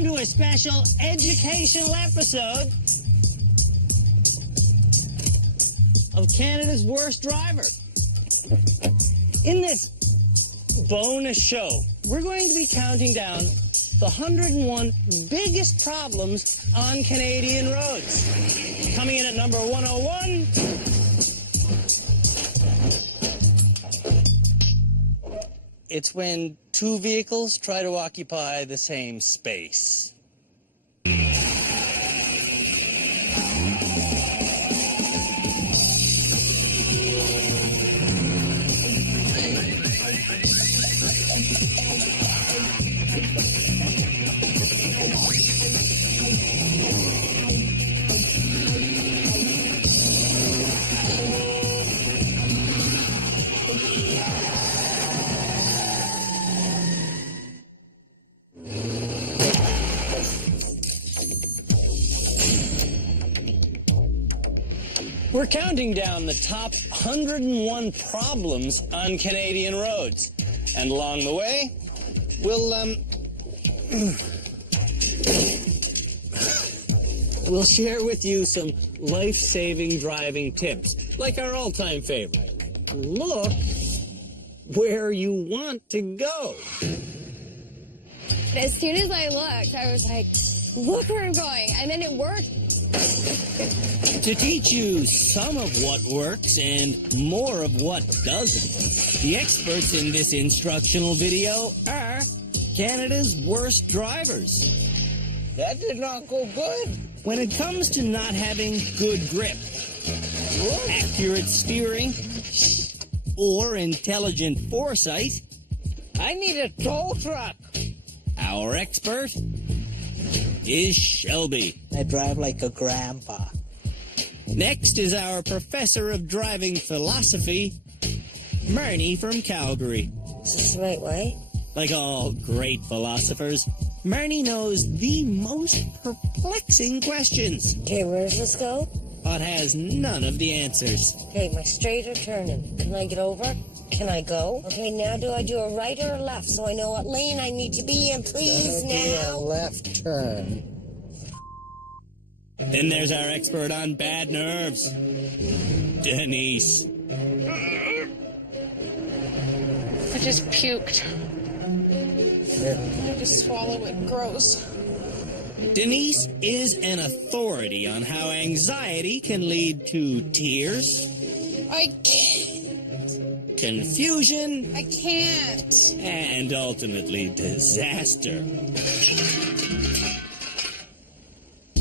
Welcome to a special educational episode of Canada's Worst Driver. In this bonus show, we're going to be counting down the 101 biggest problems on Canadian roads. Coming in at number 101... it's when two vehicles try to occupy the same space. We're counting down the top 101 problems on Canadian roads. And along the way, we'll share with you some life-saving driving tips, like our all-time favorite. Look where you want to go. As soon as I looked, I was like, look where I'm going. And then it worked. To teach you some of what works and more of what doesn't, the experts in this instructional video are Canada's worst drivers. That did not go good. When it comes to not having good grip, accurate steering, or intelligent foresight, I need a tow truck. our expert is Shelby. I drive like a grandpa. Next is our professor of driving philosophy, Marnie from Calgary. Is this the right way? Like all great philosophers, Marnie knows the most perplexing questions, Okay, where does this go? but has none of the answers. Okay, am I straight or turning? Can I get over? Can I go? Okay, now do I do a right or a left so I know what lane I need to be in, please, now? Left turn. Then there's our expert on bad nerves, Denise. I just puked. I just swallow it. Gross. Denise is an authority on how anxiety can lead to tears, I can't. confusion, I can't. and ultimately disaster.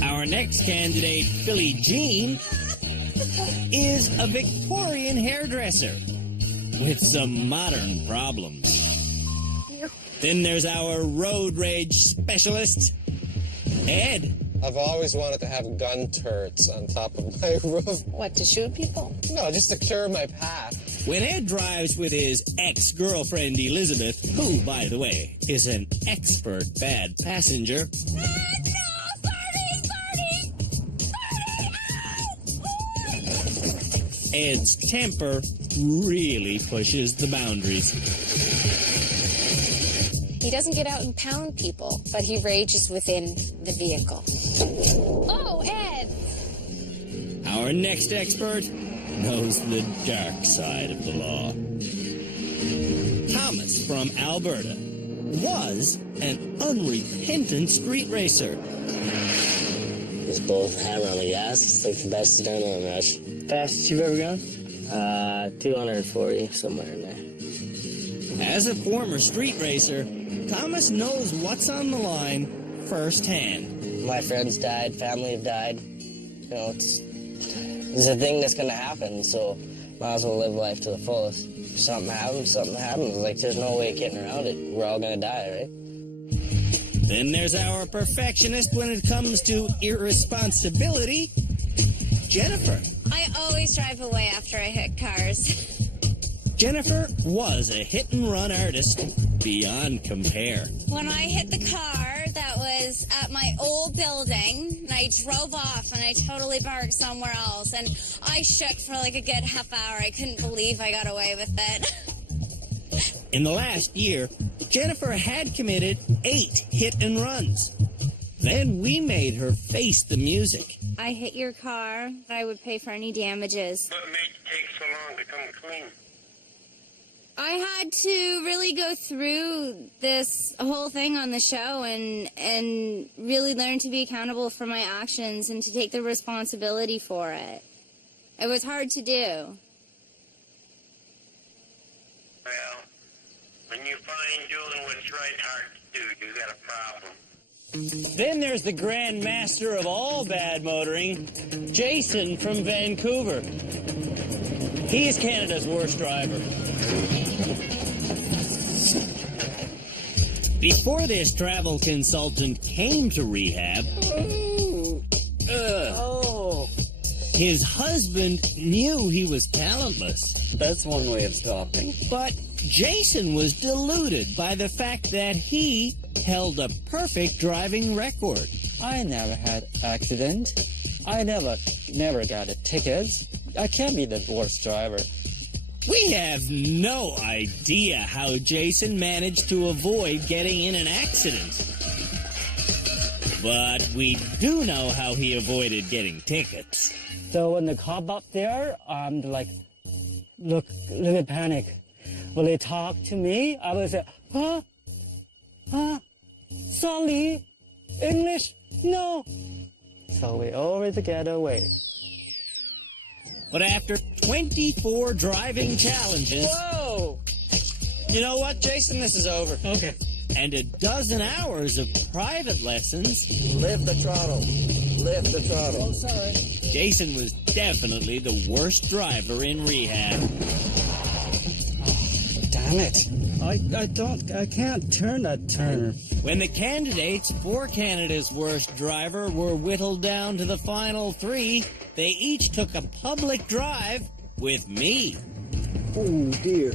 Our next candidate, Billie Jean, is a Victorian hairdresser with some modern problems. Then there's our road rage specialist, Ed. I've always wanted to have gun turrets on top of my roof. What, to shoot people? No, just to clear my path. When Ed drives with his ex-girlfriend Elizabeth, who, by the way, is an expert bad passenger, Ed's temper really pushes the boundaries. He doesn't get out and pound people, but he rages within the vehicle. Oh, Ed! Our next expert knows the dark side of the law. Thomas from Alberta was an unrepentant street racer. Just both hammer on the gas. It's like the best adrenaline rush. Fastest you've ever gone? 240, somewhere in there. As a former street racer, Thomas knows what's on the line firsthand. My friends died, family have died. You know, it's a thing that's going to happen, so might as well live life to the fullest. If something happens. Like, there's no way of getting around it. We're all going to die, right? Then there's our perfectionist when it comes to irresponsibility, Jennifer. I always drive away after I hit cars. Jennifer was a hit-and-run artist beyond compare. When I hit the car that was at my old building, and I drove off and I totally parked somewhere else, and I shook for like a good half hour. I couldn't believe I got away with it. In the last year, Jennifer had committed 8 hit-and-runs. Then we made her face the music. I hit your car. I would pay for any damages. What made you take so long to come clean? I had to really go through this whole thing on the show and really learn to be accountable for my actions and to take the responsibility for it. It was hard to do. Well, when you find doing what's right hard to do, you got a problem. Then there's the Grand Master of all bad motoring, Jason from Vancouver. He's Canada's worst driver. Before this travel consultant came to rehab, his husband knew he was talentless. That's one way of stopping. But Jason was deluded by the fact that he held a perfect driving record. I never had accident. I never got a ticket. I can't be the worst driver. We have no idea how Jason managed to avoid getting in an accident. But we do know how he avoided getting tickets. So when the cop up there, I'm like, look, a little bit panic. When they talk to me, I would say, sorry, English, no. So we always get away. But after 24 driving challenges... Whoa! You know what, Jason? This is over. Okay. And a dozen hours of private lessons... Lift the throttle. Lift the throttle. Oh, sorry. Jason was definitely the worst driver in rehab. Damn it. I can't turn that turn. When the candidates for Canada's worst driver were whittled down to the final 3, they each took a public drive with me. Oh, dear.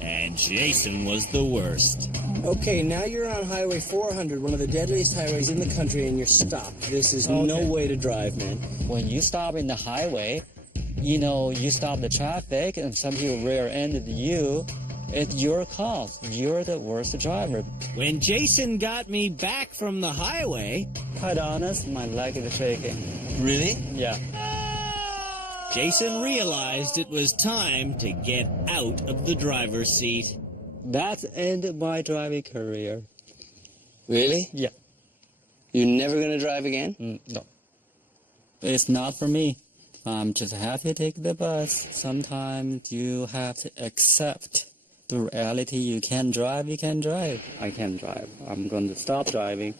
And Jason was the worst. Okay, now you're on Highway 400, one of the deadliest highways in the country, and you're stopped. This is no way to drive, man. When you stop in the highway, you stop the traffic and some people rear-ended you. It's your call. You're the worst driver. When Jason got me back from the highway... Quite honest, my leg is shaking. Really? Yeah. Jason realized it was time to get out of the driver's seat. That's ended my driving career. Really? Yeah. You're never going to drive again? No. It's not for me. I'm just happy to take the bus. Sometimes you have to accept the reality. You can drive, you can drive. I can drive. I'm going to stop driving,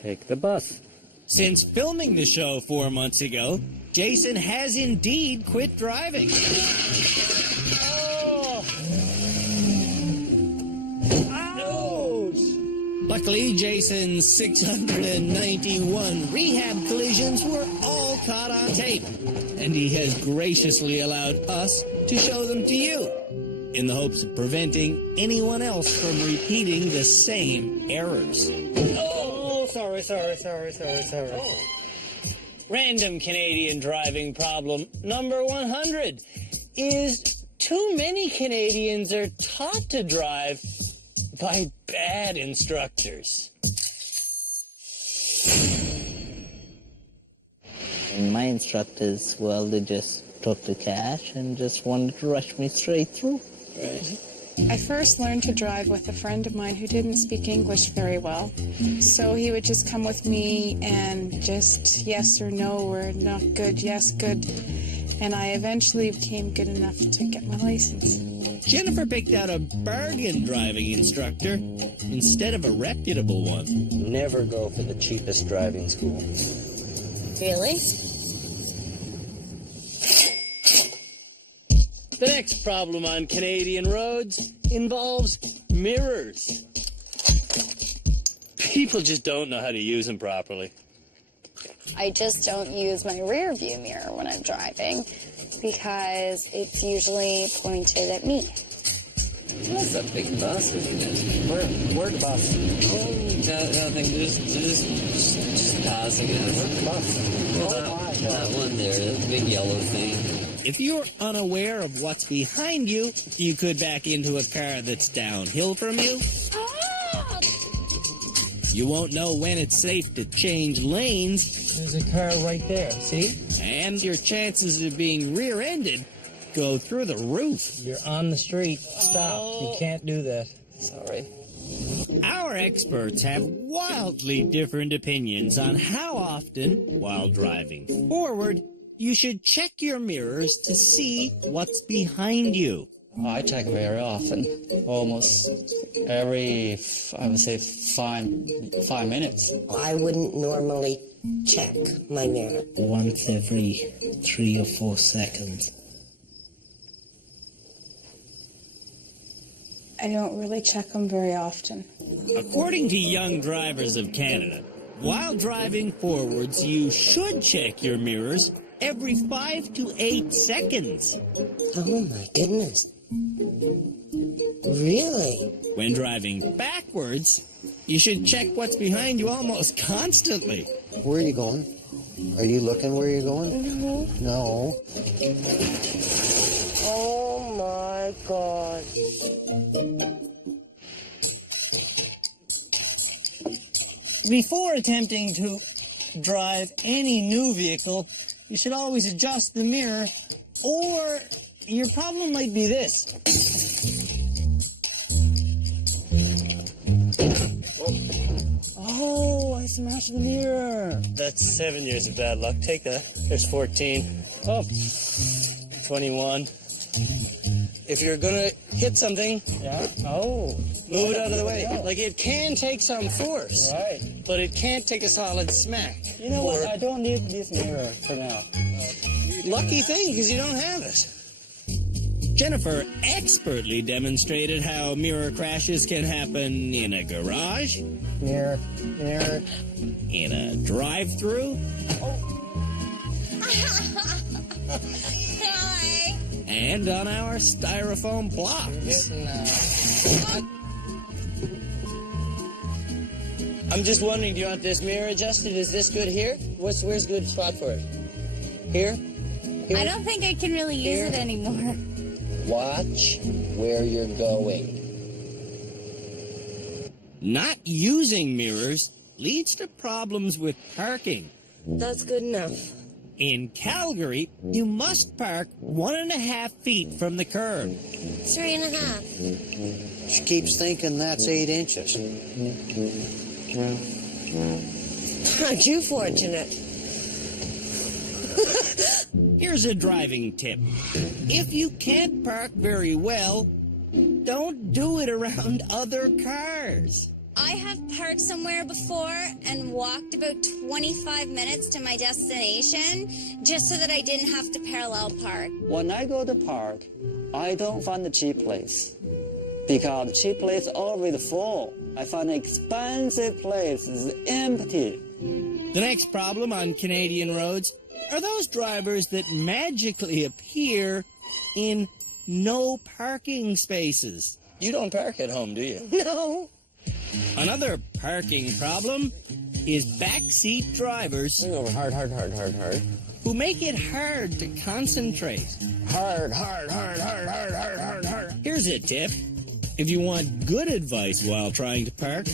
take the bus. Since filming the show 4 months ago, Jason has indeed quit driving. Oh! Ouch! Luckily, Jason's 691 rehab collisions were all caught on tape, and he has graciously allowed us to show them to you, in the hopes of preventing anyone else from repeating the same errors. Oh, sorry. Oh. Random Canadian driving problem number 100 is too many Canadians are taught to drive by bad instructors. My instructors, well, they just took the cash and just wanted to rush me straight through. Right. I first learned to drive with a friend of mine who didn't speak English very well. So he would just come with me and just yes or no or not good, yes, good. And I eventually became good enough to get my license. Jennifer picked out a bargain driving instructor instead of a reputable one. Never go for the cheapest driving school. Really? The next problem on Canadian roads involves mirrors. People just don't know how to use them properly. I just don't use my rear view mirror when I'm driving because it's usually pointed at me. That's a big bus, isn't it? Where the bus? Oh, nothing. Just passing us. Where's the bus? That one there, that big yellow thing. If you're unaware of what's behind you, you could back into a car that's downhill from you. You won't know when it's safe to change lanes. There's a car right there, see? And your chances of being rear-ended go through the roof. You're on the street. Stop. You can't do that. Sorry. Our experts have wildly different opinions on how often, while driving forward, you should check your mirrors to see what's behind you. I check very often, almost every, I would say, 5 minutes. I wouldn't normally check my mirror. Once every 3 or 4 seconds. I don't really check them very often. According to Young Drivers of Canada, while driving forwards, you should check your mirrors every 5 to 8 seconds. Oh my goodness. Really? When driving backwards, you should check what's behind you almost constantly. Where are you going? Are you looking where you're going? Mm-hmm. No. Oh my God. Before attempting to drive any new vehicle, you should always adjust the mirror, or your problem might be this. Oh, I smashed the mirror. That's 7 years of bad luck. Take that. There's 14. Oh, 21. If you're gonna hit something, move it out of the way. Like, it can take some force, right? But it can't take a solid smack. You know what? I don't need this mirror for now. Lucky thing, because you don't have it. Jennifer expertly demonstrated how mirror crashes can happen in a garage, Mirror. in a drive-through, Hi. and on our styrofoam blocks. I'm just wondering, do you want this mirror adjusted? Is this good here? Where's a good spot for it? Here? I don't think I can really use it anymore. Watch where you're going. Not using mirrors leads to problems with parking. That's good enough. In Calgary, you must park 1.5 feet from the curb. 3.5. She keeps thinking that's 8 inches. Aren't you fortunate? Here's a driving tip. If you can't park very well, don't do it around other cars. I have parked somewhere before and walked about 25 minutes to my destination just so that I didn't have to parallel park. When I go to park, I don't find a cheap place because cheap place always full. I find an expensive place is empty. The next problem on Canadian roads are those drivers that magically appear in no parking spaces. You don't park at home, do you? No. Another parking problem is backseat drivers Swing over hard. who make it hard to concentrate. Hard. Here's a tip. If you want good advice while trying to park,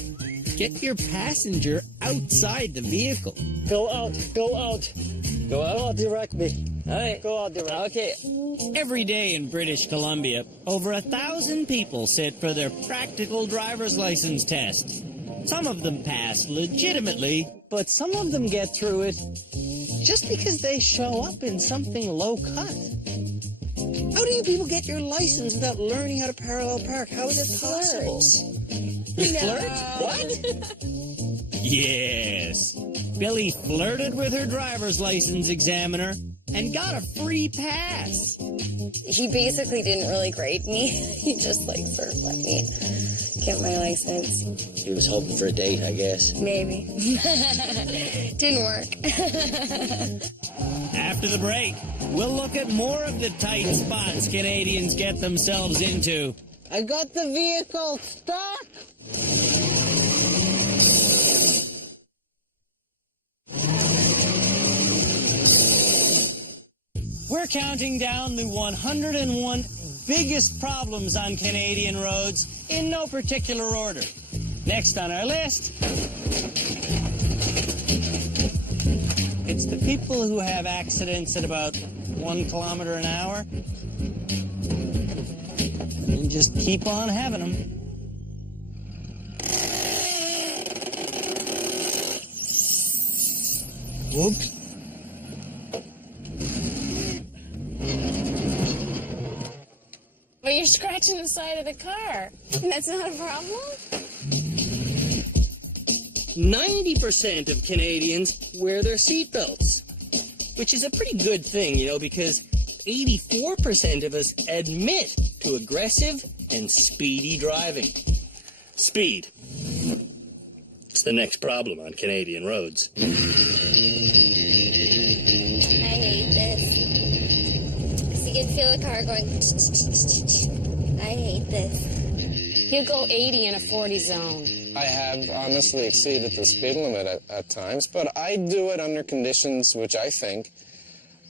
get your passenger outside the vehicle. Go out. Go out direct me. All right. Go out direct. Okay. Every day in British Columbia, over 1,000 people sit for their practical driver's license test. Some of them pass legitimately, but some of them get through it just because they show up in something low cut. How do you people get your license without learning how to parallel park? How is it possible? You flirt? What? Yes. Billy flirted with her driver's license examiner and got a free pass. He basically didn't really grade me. He just sort of let me get my license. He was hoping for a date, I guess. Maybe. Didn't work. After the break, we'll look at more of the tight spots Canadians get themselves into. I got the vehicle stuck. We're counting down the 101 biggest problems on Canadian roads in no particular order. Next on our list, It's the people who have accidents at about 1 kilometer an hour and just keep on having them. Whoops. But you're scratching the side of the car. That's not a problem? 90% of Canadians wear their seatbelts, which is a pretty good thing, you know, because 84% of us admit to aggressive and speedy driving. Speed. It's the next problem on Canadian roads. I hate this. So you can feel the car going. I hate this. He'll go 80 in a 40 zone. I have honestly exceeded the speed limit at times, but I do it under conditions which I think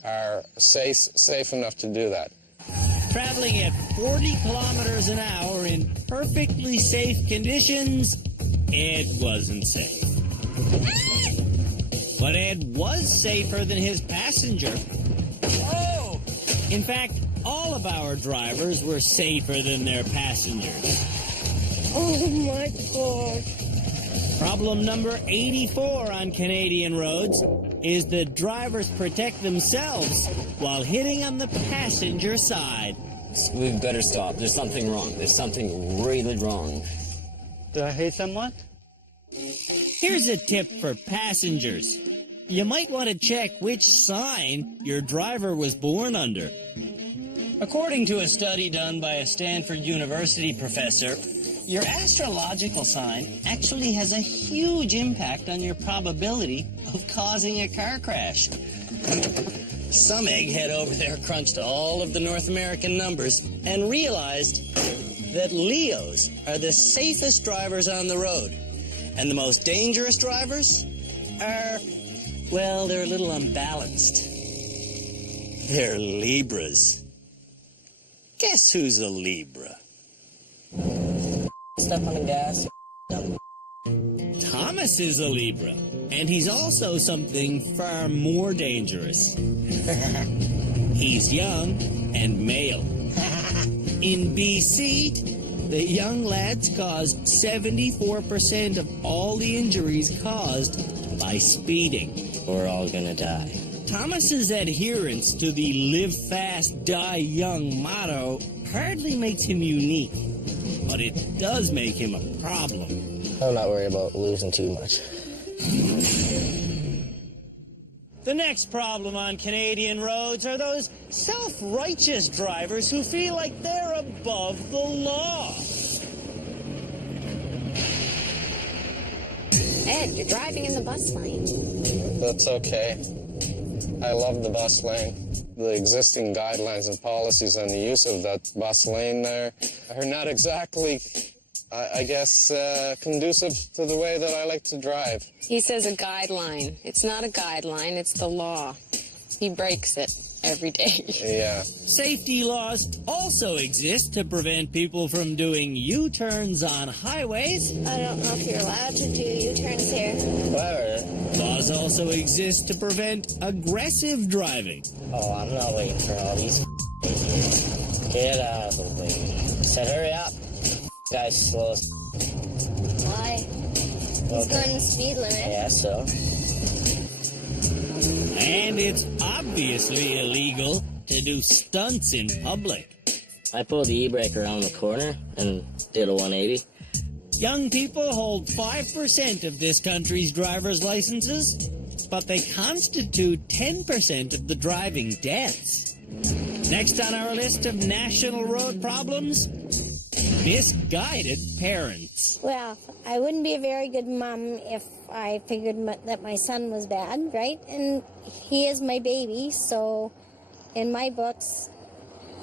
are safe enough to do that. Traveling at 40 kilometers an hour in perfectly safe conditions, Ed wasn't safe. But Ed was safer than his passenger. Oh! In fact, all of our drivers were safer than their passengers. Oh my God. Problem number 84 on Canadian roads is that drivers protect themselves while hitting on the passenger side. We better stop. There's something wrong. There's something really wrong. Did I hit someone? Here's a tip for passengers. You might want to check which sign your driver was born under. According to a study done by a Stanford University professor, your astrological sign actually has a huge impact on your probability of causing a car crash. Some egghead over there crunched all of the North American numbers and realized that Leos are the safest drivers on the road. And the most dangerous drivers are, well, they're a little unbalanced. They're Libras. Guess who's a Libra? Step on the gas. Thomas is a Libra, and he's also something far more dangerous. He's young and male. In BC, the young lads caused 74% of all the injuries caused by speeding. We're all gonna die. Thomas's adherence to the live fast, die young motto hardly makes him unique, but it does make him a problem. I'm not worried about losing too much. The next problem on Canadian roads are those self-righteous drivers who feel like they're above the law. Ed, you're driving in the bus lane. That's okay. I love the bus lane. The existing guidelines and policies on the use of that bus lane there are not exactly, I guess, conducive to the way that I like to drive. He says a guideline. It's not a guideline, it's the law. He breaks it every day. Yeah. Safety laws also exist to prevent people from doing U-turns on highways. I don't know if you're allowed to do U-turns here. Whatever. Laws also exist to prevent aggressive driving. Oh, I'm not waiting for all these Get out of the way. Said hurry up. Guy's slow as Why? He's going the speed limit. Yeah, so. And it's obviously illegal to do stunts in public. I pulled the e-brake around the corner and did a 180. Young people hold 5% of this country's driver's licenses, but they constitute 10% of the driving deaths. Next on our list of national road problems, misguided parents. Well, I wouldn't be a very good mom if I figured that my son was bad, right? And he is my baby, so in my books,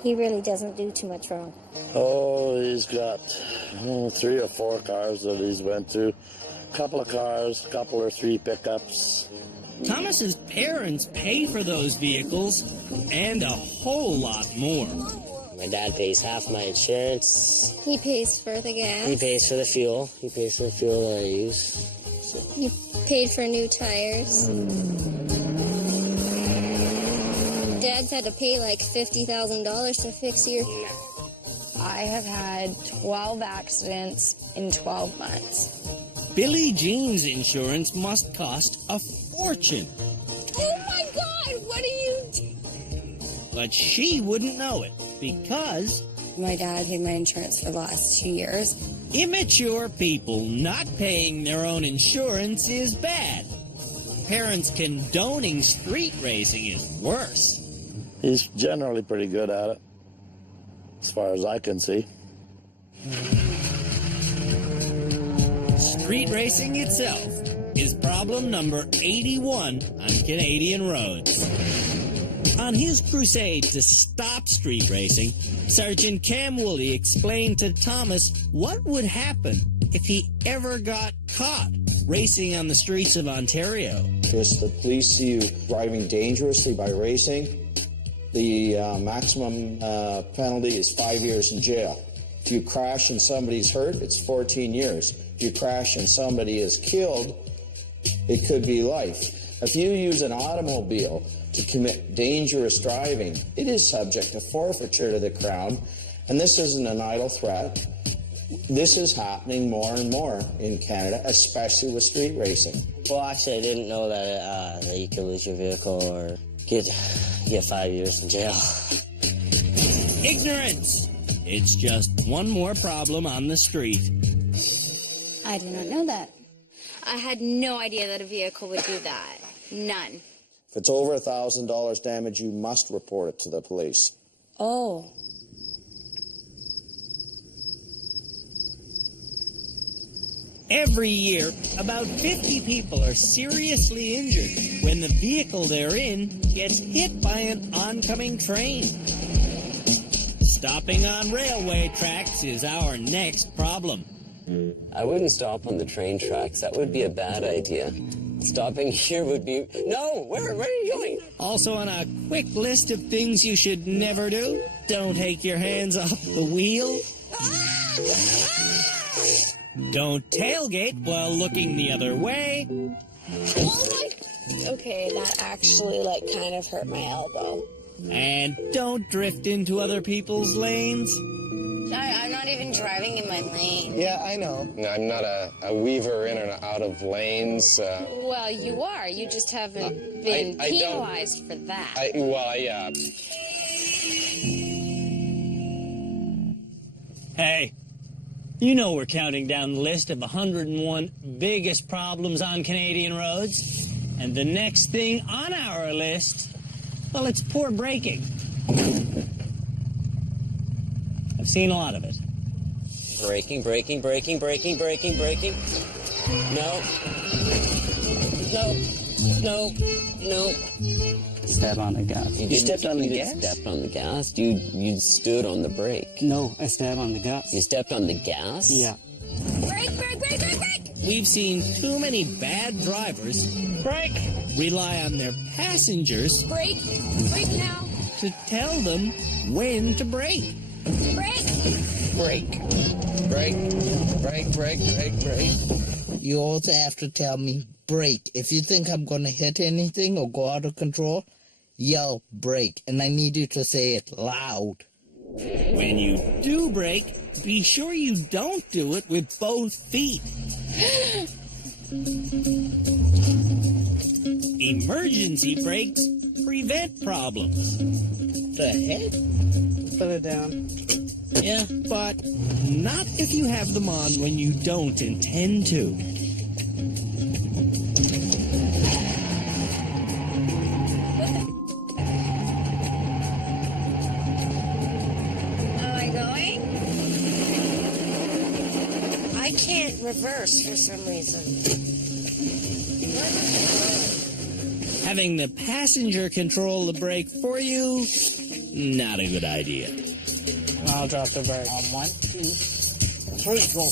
he really doesn't do too much wrong. Oh, he's got 3 or 4 cars that he's went through. A couple of cars, a couple or 3 pickups. Thomas's parents pay for those vehicles and a whole lot more. My dad pays half my insurance. He pays for the gas. He pays for the fuel. He pays for the fuel that I use. You paid for new tires. Dad's had to pay like $50,000 to fix your... I have had 12 accidents in 12 months. Billie Jean's insurance must cost a fortune. Oh my God, what are you doing? But she wouldn't know it because... My dad paid my insurance for the last 2 years. Immature people not paying their own insurance is bad. Parents condoning street racing is worse. He's generally pretty good at it, as far as I can see. Street racing itself is problem number 81 on Canadian roads. On his crusade to stop street racing, Sergeant Cam Woolley explained to Thomas what would happen if he ever got caught racing on the streets of Ontario. If the police see you driving dangerously by racing, the maximum penalty is 5 years in jail. If you crash and somebody's hurt, it's 14 years. If you crash and somebody is killed, it could be life. If you use an automobile to commit dangerous driving, it is subject to forfeiture to the Crown, and this isn't an idle threat. This is happening more and more in Canada, especially with street racing. Well, actually, I didn't know that you could lose your vehicle or get 5 years in jail. Ignorance! It's just one more problem on the street. I did not know that. I had no idea that a vehicle would do that. None. If it's over $1,000 damage, you must report it to the police. Oh. Every year, about 50 people are seriously injured when the vehicle they're in gets hit by an oncoming train. Stopping on railway tracks is our next problem. I wouldn't stop on the train tracks. That would be a bad idea. Stopping here would be... No! Where are you going? Also on a quick list of things you should never do, don't take your hands off the wheel. Don't tailgate while looking the other way. Oh my... Okay, that actually, kind of hurt my elbow. And don't drift into other people's lanes. I'm not even driving in my lane. Yeah, I know. I'm not a weaver in and out of lanes. Well, you are. You just haven't been penalized for that. Yeah. Hey, you know we're counting down the list of 101 biggest problems on Canadian roads. And the next thing on our list, well, it's poor braking. I've seen a lot of it. Braking. No. Step on the gas. You stepped on the gas? Stepped on the gas? You stood on the brake. No, I stepped on the gas. You stepped on the gas? Yeah. Brake! We've seen too many bad drivers rely on their passengers Brake now! to tell them when to brake. Brake! Brake. You also have to tell me brake. If you think I'm going to hit anything or go out of control, yell brake. And I need you to say it loud. When you do brake, be sure you don't do it with both feet. Emergency brakes prevent problems. The heck? Put it down. Yeah, but not if you have them on when you don't intend to. Am I going? I can't reverse for some reason. Having the passenger control the brake for you, not a good idea. I'll drop the brake. 1, 2, 3, go.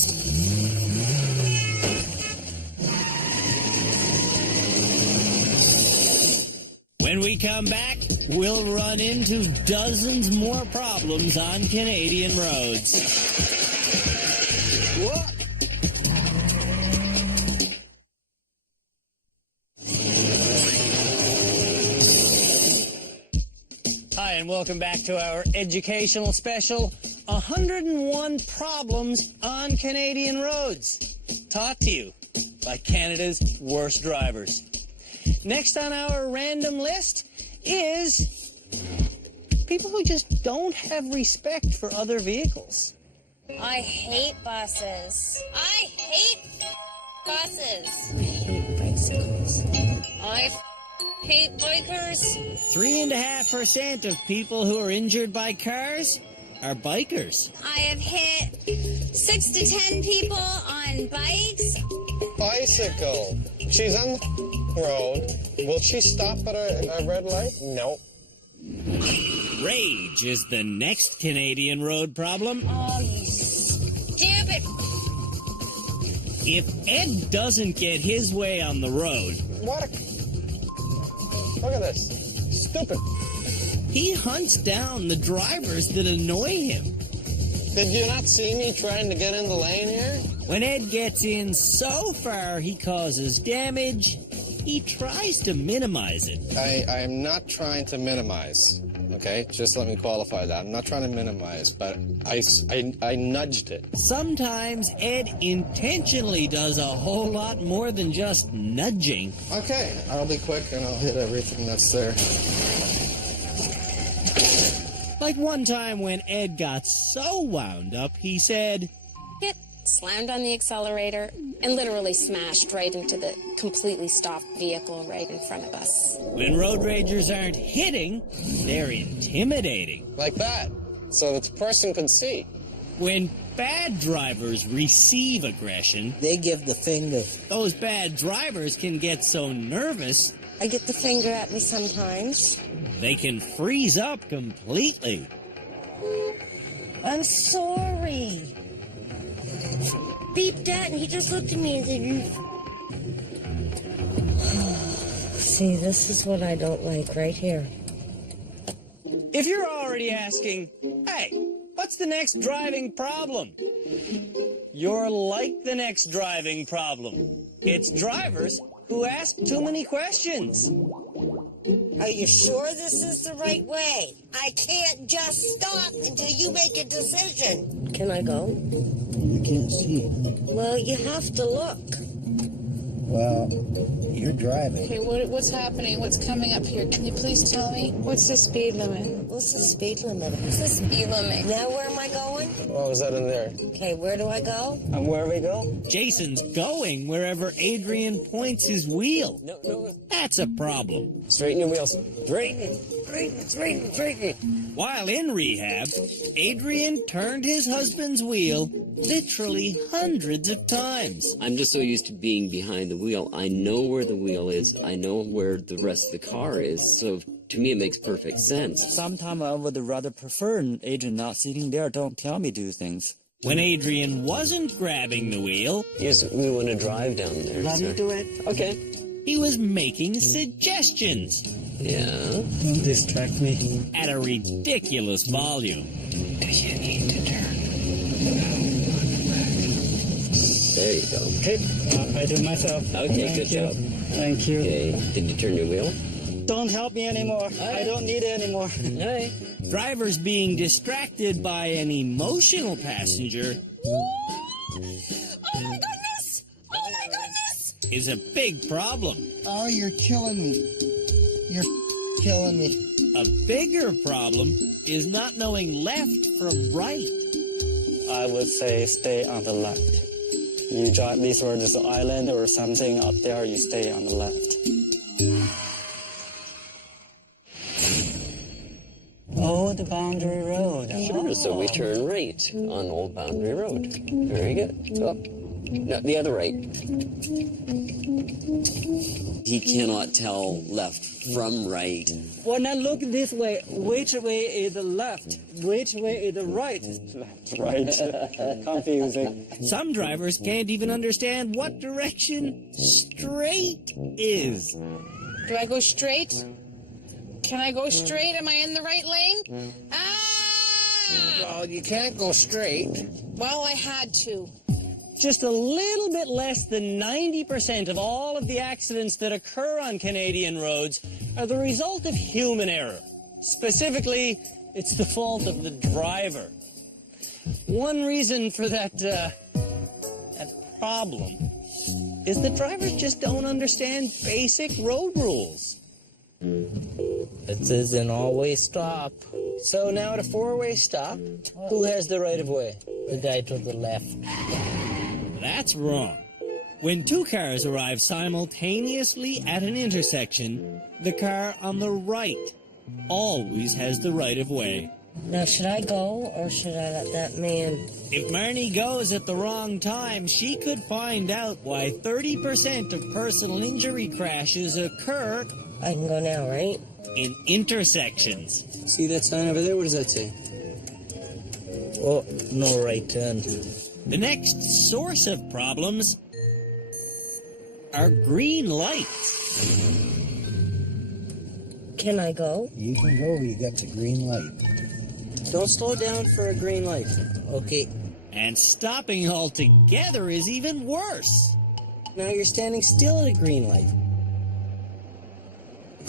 When we come back, we'll run into dozens more problems on Canadian roads. What? and welcome back to our educational special, 101 Problems on Canadian Roads, taught to you by Canada's worst drivers. Next on our random list is people who just don't have respect for other vehicles. I hate buses. I hate buses. I hate bicycles. I hate bikers. 3.5% of people who are injured by cars are bikers. I have hit 6 to 10 people on bikes. Bicycle. She's on the road. Will she stop at a red light? No. Rage is the next Canadian road problem. Oh, you stupid. If Ed doesn't get his way on the road, Look at this. Stupid. he hunts down the drivers that annoy him. Did you not see me trying to get in the lane here? When Ed gets in so far he causes damage, he tries to minimize it. I am not trying to minimize, okay? Just let me qualify that. I'm not trying to minimize, but I nudged it. Sometimes Ed intentionally does a whole lot more than just nudging. Okay, I'll be quick and I'll hit everything that's there. Like one time when Ed got so wound up, he said, It slammed on the accelerator and literally smashed right into the completely stopped vehicle right in front of us. when road ragers aren't hitting, they're intimidating. Like that, so that the person could see. When bad drivers receive aggression, They give the finger. those bad drivers can get so nervous I get the finger at me sometimes. they can freeze up completely. I'm sorry. Beep that, and he just looked at me and said, See, this is what I don't like right here. If you're already asking, hey, what's the next driving problem? You're like the next driving problem. It's drivers who ask too many questions. Are you sure this is the right way? I can't just stop until you make a decision. Can I go? I can't see. Well, you have to look. Well, you're driving. Okay, what's happening? What's coming up here? Can you please tell me? What's the speed limit? What's the speed limit? What's the speed limit? Now where am I going? What was that in there? Okay, where do I go? And where we go? Jason's going wherever Adrian points his wheel. No. That's a problem. Straighten your wheels. Straighten. While in rehab, Adrian turned his husband's wheel literally hundreds of times. I'm just so used to being behind the wheel. I know where the wheel is. I know where the rest of the car is. So to me, it makes perfect sense. Sometimes I would rather prefer an agent not sitting there. Don't tell me do things. When Adrian wasn't grabbing the wheel, Yes, we want to drive down there. Let sir. me do it. Okay. he was making suggestions Yeah. Don't distract me. at a ridiculous volume. Do you need to turn? There you go. Okay, I do it myself. Okay, Thank good you. job. Thank you. Okay. Did you turn your wheel? Don't help me anymore. I don't need it anymore. All right. Drivers being distracted by an emotional passenger is a big problem. Oh, you're killing me. You're killing me. A bigger problem is not knowing left from right. I would say stay on the left. You drive this road is an island or something up there, you stay on the left. Old Boundary Road. Sure. So we turn right on Old Boundary Road. Very good. Go up. No, the other right. He cannot tell left from right. When I look this way, which way is the left? Which way is the right? Left, right. Confusing. Some drivers can't even understand what direction straight is. Do I go straight? Can I go straight? Am I in the right lane? Well, you can't go straight. Well, I had to. Just a little bit less than 90% of all of the accidents that occur on Canadian roads are the result of human error. Specifically, it's the fault of the driver. One reason for that problem is that drivers just don't understand basic road rules. It doesn't always stop. So now at a four-way stop, who has the right of way? The guy to the left. That's wrong. When two cars arrive simultaneously at an intersection, the car on the right always has the right of way. Now, should I go, or should I let that man... If Marnie goes at the wrong time, she could find out why 30% of personal injury crashes occur... I can go now, right? ...in intersections. See that sign over there? What does that say? Oh, no right turn. The next source of problems are green lights. Can I go? You can go, you got the green light. Don't slow down for a green light. Okay. And stopping altogether is even worse. Now you're standing still at a green light.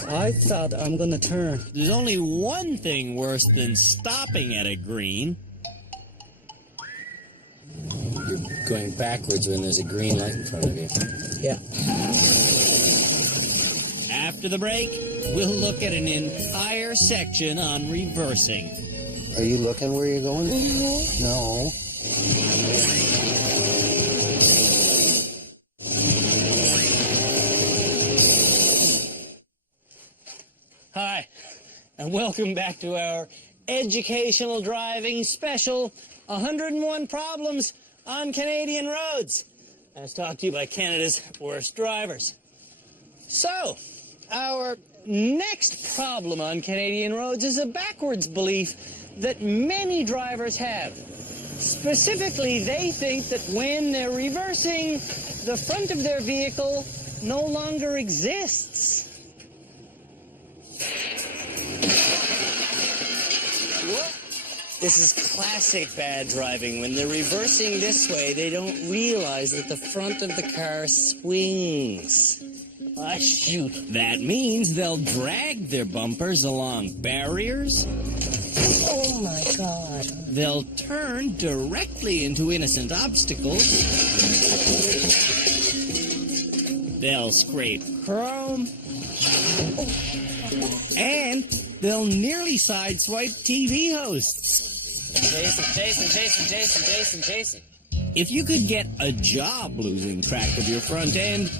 I thought I'm gonna turn. There's only one thing worse than stopping at a green. You're going backwards when there's a green light in front of you. Yeah. After the break, we'll look at an entire section on reversing. Are you looking where you're going? No. Hi, and welcome back to our educational driving special, 101 Problems on Canadian Roads, as talked to you by Canada's worst drivers. So, our next problem on Canadian roads is a backwards belief that many drivers have. Specifically, they think that when they're reversing, the front of their vehicle no longer exists. This is classic bad driving. When they're reversing this way, they don't realize that the front of the car swings. Ah, shoot. That means they'll drag their bumpers along barriers. Oh, my God. They'll turn directly into innocent obstacles. They'll scrape chrome. And they'll nearly sideswipe TV hosts. Jason. If you could get a job losing track of your front end...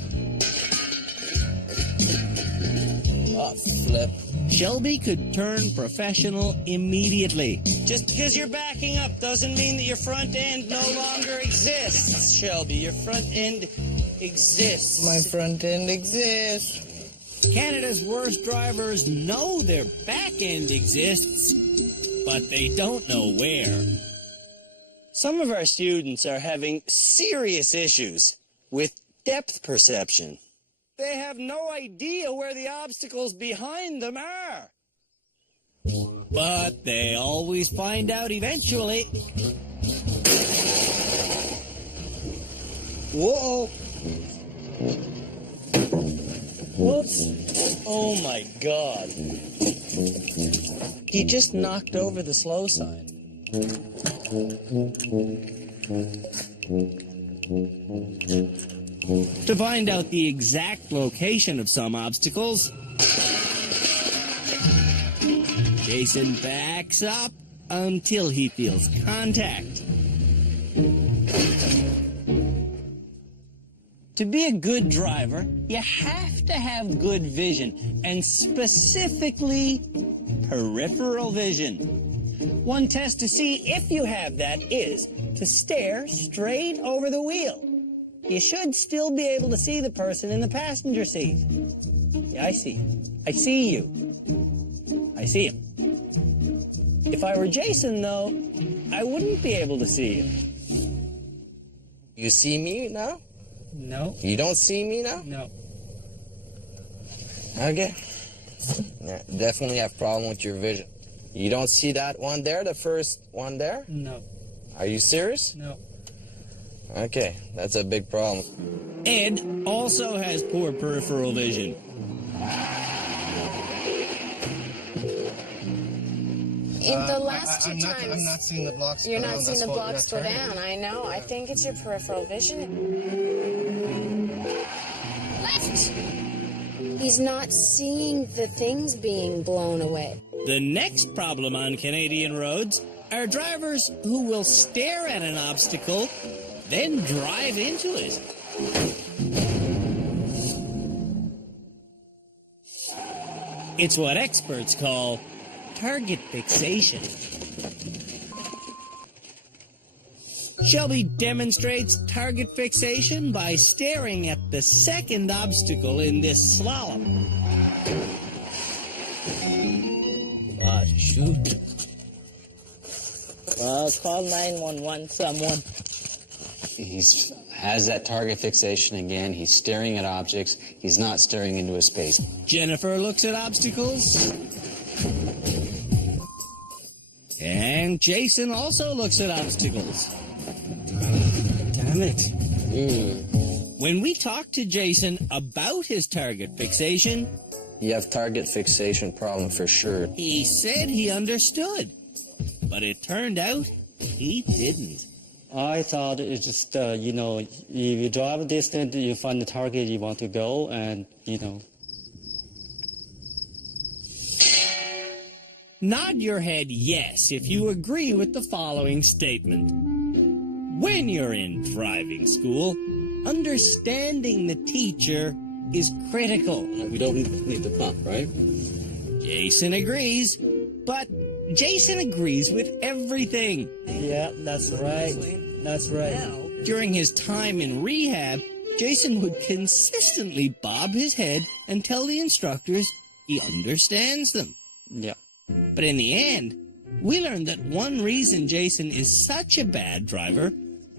Oh, flip. Shelby could turn professional immediately. Just because you're backing up doesn't mean that your front end no longer exists, Shelby. Your front end exists. My front end exists. Canada's worst drivers know their back end exists, but they don't know where. Some of our students are having serious issues with depth perception. They have no idea where the obstacles behind them are. But they always find out eventually. Whoa! Whoops. Oh my God. He just knocked over the slow sign. To find out the exact location of some obstacles, Jason backs up until he feels contact. To be a good driver, you have to have good vision, and specifically peripheral vision. One test to see if you have that is to stare straight over the wheel. You should still be able to see the person in the passenger seat. Yeah, I see you. I see you. I see him. If I were Jason, though, I wouldn't be able to see you. You see me now? No. You don't see me now? No. Okay. Yeah, definitely have a problem with your vision. You don't see that one there, the first one there? No. Are you serious? No. Okay, that's a big problem. Ed also has poor peripheral vision. In the last two I'm times, I'm not seeing the blocks. you're go not down. seeing That's the what- blocks that's go right. down. I know. I think it's your peripheral vision. Left. He's not seeing the things being blown away. The next problem on Canadian roads are drivers who will stare at an obstacle, then drive into it. It's what experts call target fixation. Shelby demonstrates target fixation by staring at the second obstacle in this slalom. Ah, shoot. Call 911, someone. He's has that target fixation again. He's staring at objects. He's not staring into a space. Jennifer looks at obstacles. And Jason also looks at obstacles. Damn it. When we talked to Jason about his target fixation, You have target fixation problem for sure. he said he understood. But it turned out he didn't. I thought it's just, if you drive a distance, you find the target you want to go, and, Nod your head yes if you agree with the following statement. When you're in driving school, understanding the teacher is critical. We don't need the pump, right? Jason agrees, but Jason agrees with everything. Yeah, that's right. That's right. During his time in rehab, Jason would consistently bob his head and tell the instructors he understands them. Yeah. But in the end, we learned that one reason Jason is such a bad driver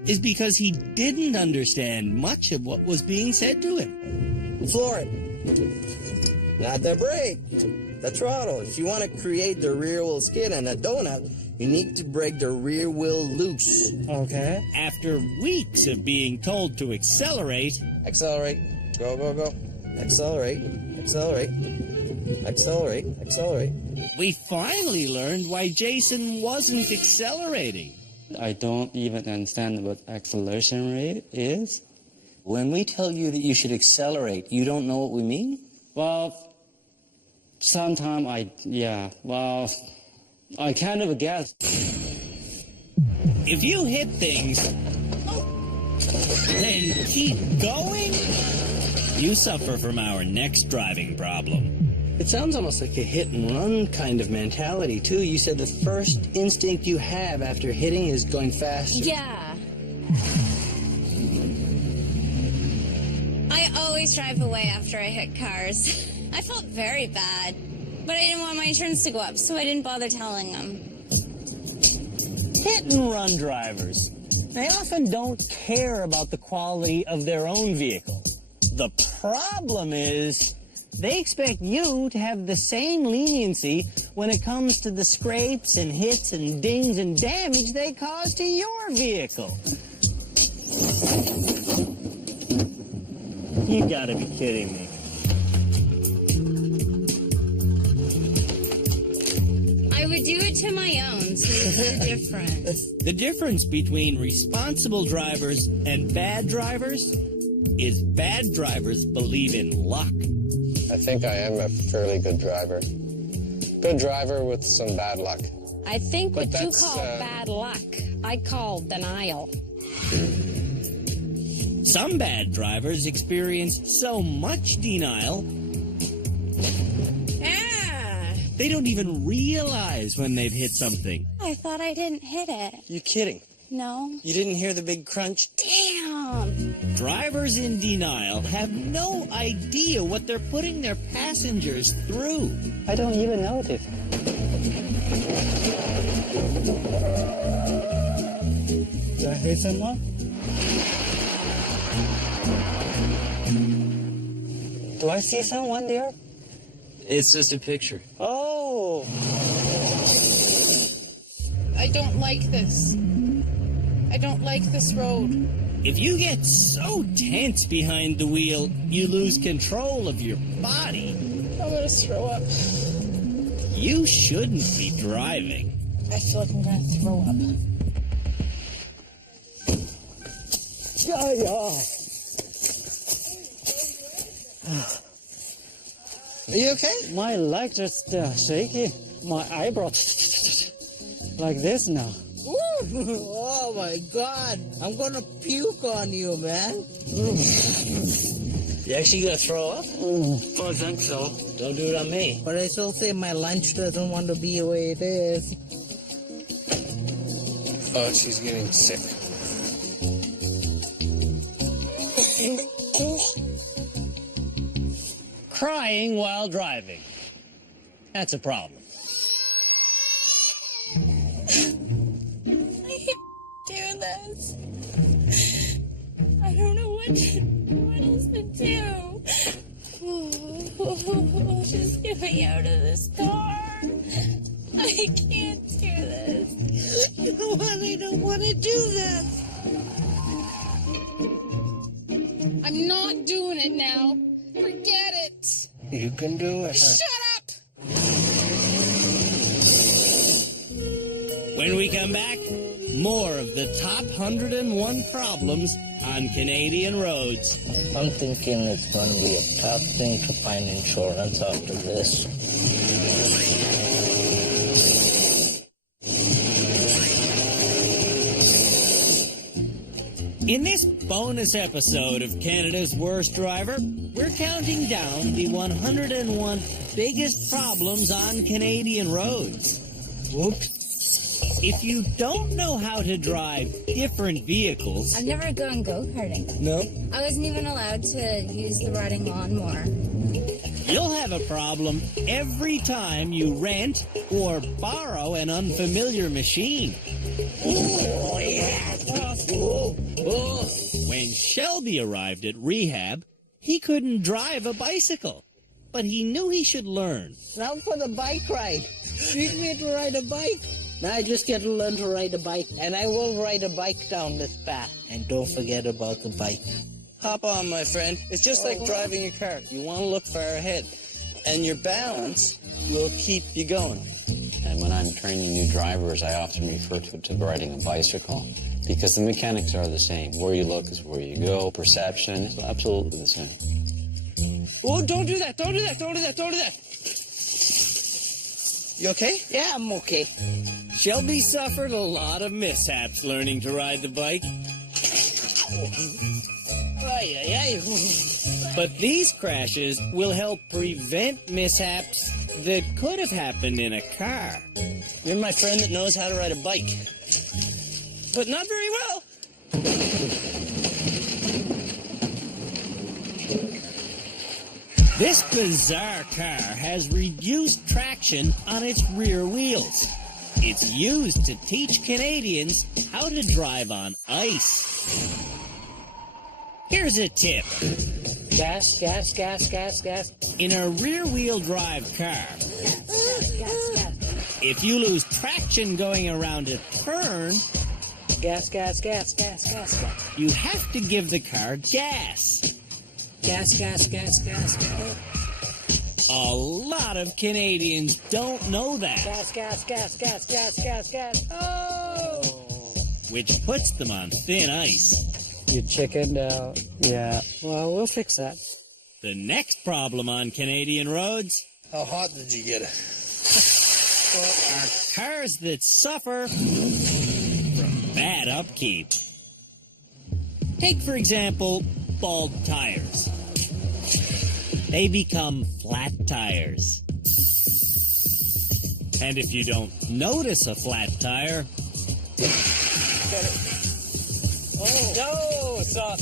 is because he didn't understand much of what was being said to him. Floor it. Not the brake. The throttle. If you want to create the rear wheel skid and a donut, you need to break the rear wheel loose. Okay. After weeks of being told to accelerate, Accelerate. Go, go, go. Accelerate. Accelerate. Accelerate. Accelerate. we finally learned why Jason wasn't accelerating. I don't even understand what acceleration rate is. When we tell you that you should accelerate, you don't know what we mean? Well, sometimes I kind of guess. If you hit things, then keep going, you suffer from our next driving problem. It sounds almost like a hit and run kind of mentality, too. You said the first instinct you have after hitting is going faster. Yeah. I always drive away after I hit cars. I felt very bad, but I didn't want my insurance to go up, so I didn't bother telling them. Hit and run drivers, they often don't care about the quality of their own vehicle. The problem is they expect you to have the same leniency when it comes to the scrapes and hits and dings and damage they cause to your vehicle. You gotta be kidding me. I would do it to my own, so there's a difference. The difference between responsible drivers and bad drivers is bad drivers believe in luck. I think I am a fairly good driver. Good driver with some bad luck. I think But what you that's, call bad luck, I call denial. Some bad drivers experience so much denial, they don't even realize when they've hit something. I thought I didn't hit it. You kidding? No. You didn't hear the big crunch? Damn. Drivers in denial have no idea what they're putting their passengers through. I don't even notice. Did I hit someone? Do I see someone there? It's just a picture. Oh! I don't like this. I don't like this road. If you get so tense behind the wheel, you lose control of your body. I'm gonna throw up. You shouldn't be driving. I feel like I'm gonna throw up. Are you okay? My leg just shaky. My eyebrow like this now. Oh my God! I'm gonna puke on you, man. You actually gonna throw up? I think so. Don't do it on me. But I still say my lunch doesn't want to be the way it is. Oh, she's getting sick. Crying while driving. That's a problem. I can't do this. I don't know what else to do. Just get me out of this car. I can't do this. You know what? I don't want to do this. I'm not doing it now. Forget it. You can do it. Shut up! When we come back, more of the top 101 problems on Canadian roads. I'm thinking it's going to be a tough thing to find insurance after this. In this bonus episode of Canada's Worst Driver, we're counting down the 101 biggest problems on Canadian roads. Whoops. If you don't know how to drive different vehicles... I've never gone go-karting. No? I wasn't even allowed to use the riding lawnmower. You'll have a problem every time you rent or borrow an unfamiliar machine. Oh, yeah. Oh. When Shelby arrived at rehab, he couldn't drive a bicycle, but he knew he should learn. Now for the bike ride. Teach me to ride a bike. Now I just get to learn to ride a bike, and I will ride a bike down this path. And don't forget about the bike. Hop on, my friend. It's just like driving a car. You want to look far ahead, and your balance will keep you going. And when I'm training new drivers, I often refer to riding a bicycle because the mechanics are the same. Where you look is where you go. Perception is absolutely the same. Oh, don't do that. Don't do that. Don't do that. Don't do that. You okay? Yeah, I'm okay. Shelby suffered a lot of mishaps learning to ride the bike. But these crashes will help prevent mishaps that could have happened in a car. You're my friend that knows how to ride a bike. But not very well. This bizarre car has reduced traction on its rear wheels. It's used to teach Canadians how to drive on ice. Here's a tip. Gas, gas, gas, gas, gas. In a rear-wheel drive car, if you lose traction going around a turn, Gas, gas, gas, gas, gas, gas. you have to give the car gas. Gas, gas, gas, gas, gas. A lot of Canadians don't know that, Gas, gas, gas, gas, gas, gas, gas. Oh! which puts them on thin ice. You chickened out. Yeah. Well, we'll fix that. The next problem on Canadian roads How hot did you get it? are cars that suffer from bad upkeep. Take, for example, bald tires. They become flat tires. And if you don't notice a flat tire, No! Stop.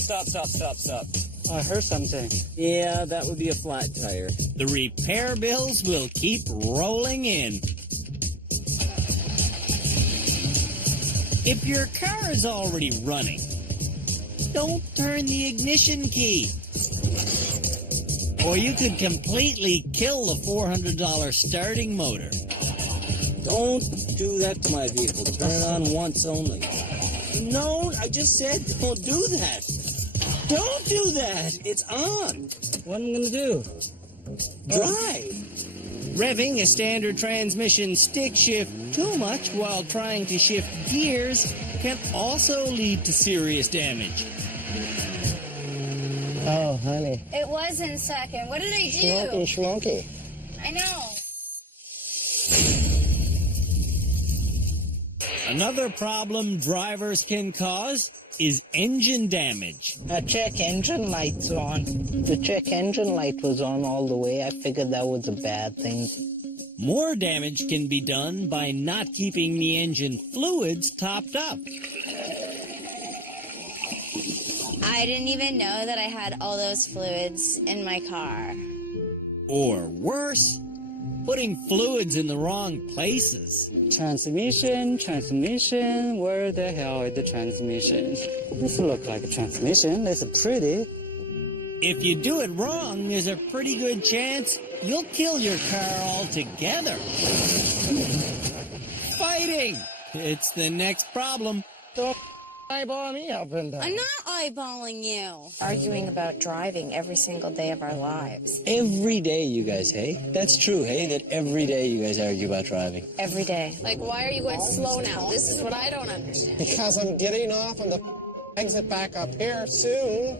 I heard something. Yeah, that would be a flat tire. the repair bills will keep rolling in. If your car is already running, don't turn the ignition key. Or you could completely kill the $400 starting motor. Don't do that to my vehicle. Turn it on once only. No, I just said don't do that. Don't do that. It's on. What am I gonna do? Drive. Revving a standard transmission stick shift too much while trying to shift gears can also lead to serious damage. Oh, honey. It was in second. What did I do? Schmonky. I know. Another problem drivers can cause is engine damage. Check engine light's on. The check engine light was on all the way. I figured that was a bad thing. More damage can be done by not keeping the engine fluids topped up. I didn't even know that I had all those fluids in my car. Or worse, putting fluids in the wrong places. Transmission, where the hell is the transmission? This looks like a transmission, it's pretty. If you do it wrong, there's a pretty good chance you'll kill your car altogether. Fighting! It's the next problem. Don't eyeball me up and down. I'm not eyeballing you. Arguing about driving every single day of our lives. Every day, you guys, hey? That's true, hey? That every day you guys argue about driving. Every day. Like, why are you going slow now? This is what I don't understand. Because I'm getting off on the exit back up here soon.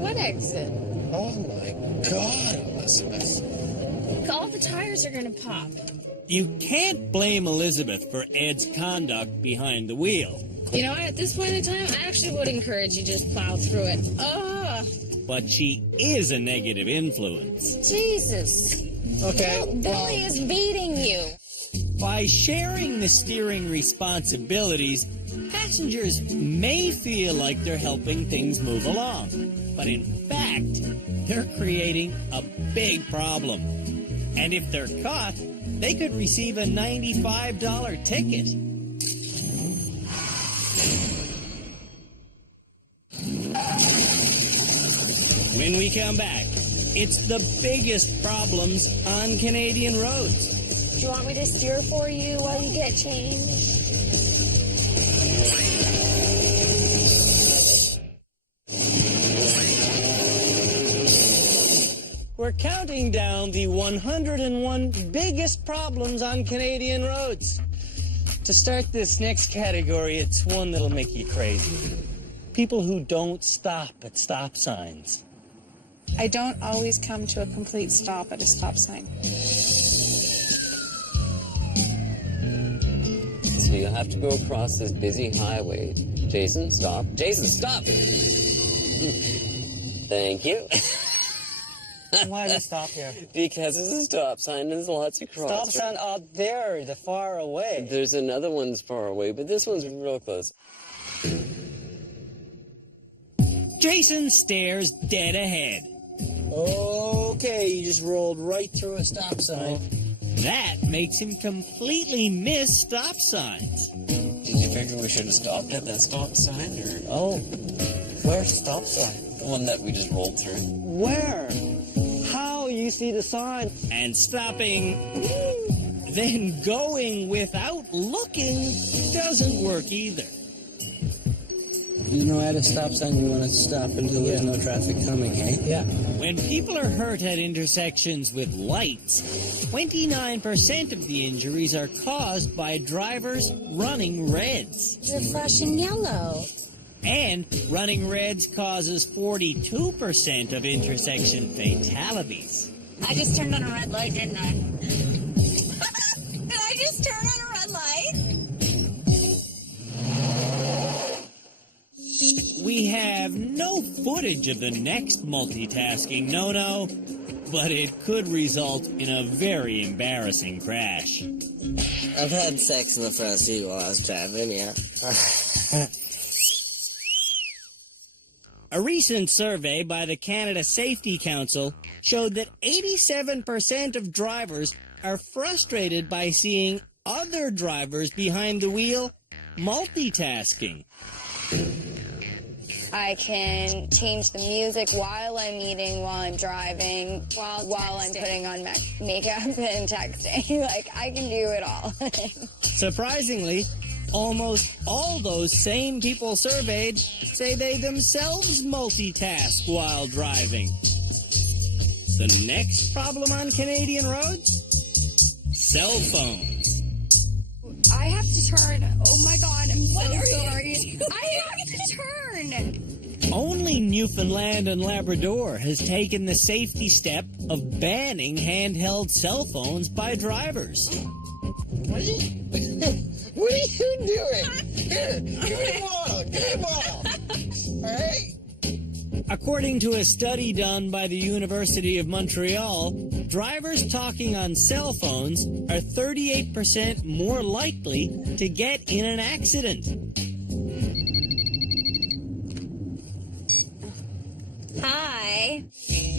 What exit? Oh my God, Elizabeth. All the tires are going to pop. You can't blame Elizabeth for Ed's conduct behind the wheel. You know, at this point in time, I actually would encourage you just plow through it. Ugh. But she is a negative influence. Jesus. Okay. Billy is beating you. By sharing the steering responsibilities, passengers may feel like they're helping things move along. But in fact, they're creating a big problem. And if they're caught, they could receive a $95 ticket. When we come back, it's the biggest problems on Canadian roads. Do you want me to steer for you while you get changed? We're counting down the 101 biggest problems on Canadian roads. To start this next category, it's one that'll make you crazy. People who don't stop at stop signs. I don't always come to a complete stop at a stop sign. So you have to go across this busy highway. Jason, stop. Jason, stop! Thank you. Why do we stop here? Because it's a stop sign and there's lots of Stop crosswalks. sign out there, the far away. There's another one's far away, but this one's real close. Jason stares dead ahead. Okay, you just rolled right through a stop sign. That makes him completely miss stop signs. Did you figure we should have stopped at that stop sign? Or Oh, where's the stop sign? the one that we just rolled through? Where? How you see the sign? And stopping, then going without looking doesn't work either. You know, at a stop sign, you want to stop until there's no traffic coming, eh? Yeah. When people are hurt at intersections with lights, 29% of the injuries are caused by drivers running reds. You're flashing yellow. And running reds causes 42% of intersection fatalities. I just turned on a red light, didn't I? Did I just turn on a red light? We have no footage of the next multitasking no-no, but it could result in a very embarrassing crash. I've had sex in the front seat while I was driving, yeah. A recent survey by the Canada Safety Council showed that 87% of drivers are frustrated by seeing other drivers behind the wheel multitasking. I can change the music while I'm eating, while I'm driving, while I'm putting on makeup and texting. Like, I can do it all. Surprisingly, almost all those same people surveyed say they themselves multitask while driving. The next problem on Canadian roads? cell phones. I have to turn. Oh my God, I'm so sorry. I have to turn. Only Newfoundland and Labrador has taken the safety step of banning handheld cell phones by drivers. What are you doing? Here, give me a bottle. Give me a bottle. All right? According to a study done by the University of Montreal, drivers talking on cell phones are 38% more likely to get in an accident. Hi.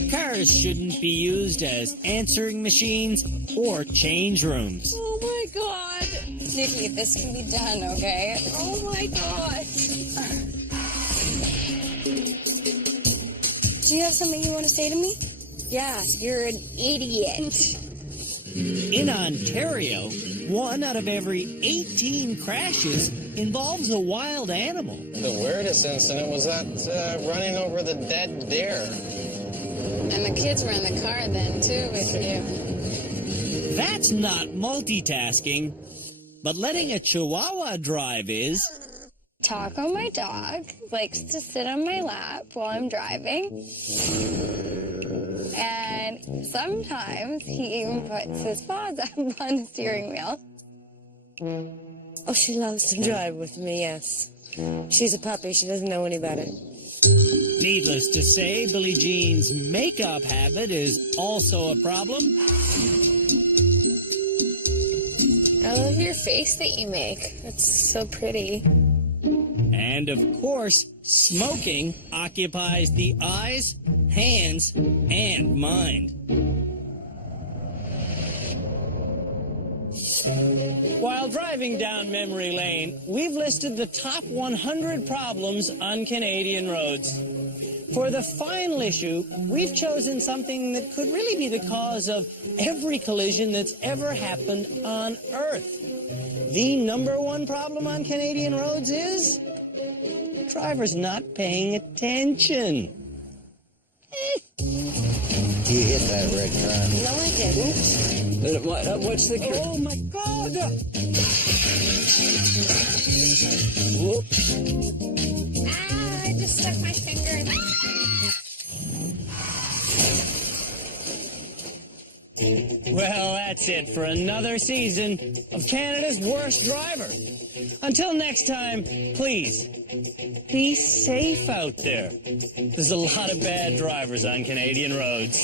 Cars shouldn't be used as answering machines or change rooms. Oh my God. Nikki, this can be done, okay? Oh my God. Do you have something you want to say to me? Yeah, you're an idiot. In Ontario, 1 out of every 18 crashes involves a wild animal. The weirdest incident was that running over the dead deer. And the kids were in the car then, too, with you. That's not multitasking, but letting a Chihuahua drive is. Taco, my dog, likes to sit on my lap while I'm driving. And sometimes he even puts his paws up on the steering wheel. Oh, she loves to drive with me, yes. She's a puppy. She doesn't know any better. Needless to say, Billie Jean's makeup habit is also a problem. I love your face that you make. It's so pretty. And of course, smoking occupies the eyes, hands, and mind. While driving down memory lane, we've listed the top 100 problems on Canadian roads. For the final issue, we've chosen something that could really be the cause of every collision that's ever happened on Earth. The #1 problem on Canadian roads is drivers not paying attention. You hit that red car. No, I didn't. What's the... Oh, my God! Whoops. I just stuck my finger in Well, that's it for another season of Canada's Worst Driver. Until next time, please, be safe out there. There's a lot of bad drivers on Canadian roads.